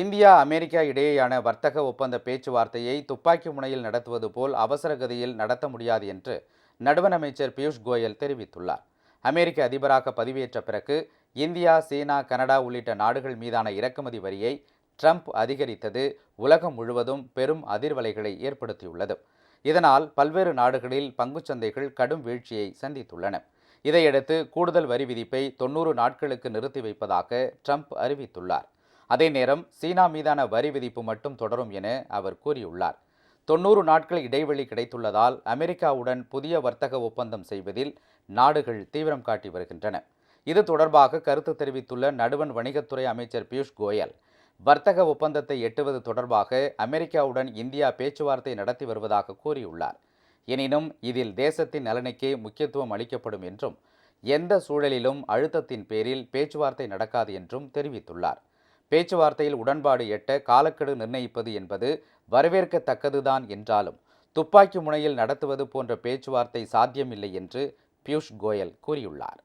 India America இடையேயான வர்த்தக ஒப்பந்த பேச்சுவார்த்தையை துப்பாக்கி முனையில் நடத்துவது போல் அவசரகதியில் நடத்த முடியாது என்று நடுவண் அமைச்சர் பியூஷ் கோயல் தெரிவித்துள்ளார். அமெரிக்க அதிபராக பதவியேற்ற பிறகு இந்தியா சீனா கனடா உள்ளிட்ட நாடுகள் மீதான இறக்குமதி வரியை ட்ரம்ப் அதிகரித்தது உலகம் முழுவதும் பெரும் அதிர்வலைகளை ஏற்படுத்தியுள்ளது. இதனால் பல்வேறு நாடுகளில் பங்குச்சந்தைகள் கடும் வீழ்ச்சியை சந்தித்துள்ளன. இதையடுத்து கூடுதல் வரி விதிப்பை தொன்னூறு நாட்களுக்கு நிறுத்தி வைப்பதாக ட்ரம்ப் அறிவித்துள்ளார். அதே நேரம் சீனா மீதான வரி விதிப்பு மட்டும் தொடரும் என அவர் கூறியுள்ளார். தொன்னூறு நாட்கள் இடைவெளி கிடைத்துள்ளதால் அமெரிக்காவுடன் புதிய வர்த்தக ஒப்பந்தம் செய்வதில் நாடுகள் தீவிரம் காட்டி வருகின்றன. இது தொடர்பாக கருத்து தெரிவித்துள்ள நடுவண் வணிகத்துறை அமைச்சர் பியூஷ் கோயல் வர்த்தக ஒப்பந்தத்தை எட்டுவது தொடர்பாக அமெரிக்காவுடன் இந்தியா பேச்சுவார்த்தை நடத்தி வருவதாக கூறியுள்ளார். எனினும் இதில் தேசத்தின் நலனுக்கே முக்கியத்துவம் அளிக்கப்படும் என்றும் எந்த சூழலிலும் அழுத்தத்தின் பேரில் பேச்சுவார்த்தை நடக்காது என்றும் தெரிவித்துள்ளார். பேச்சுவார்த்தையில் உடன்பாடு எட்ட காலக்கெடு நிர்ணயிப்பது என்பது வரவேற்கத்தக்கதுதான் என்றாலும் துப்பாக்கி முனையில் நடத்துவது போன்ற பேச்சுவார்த்தை சாத்தியமில்லை என்று பியூஷ் கோயல் கூறியுள்ளார்.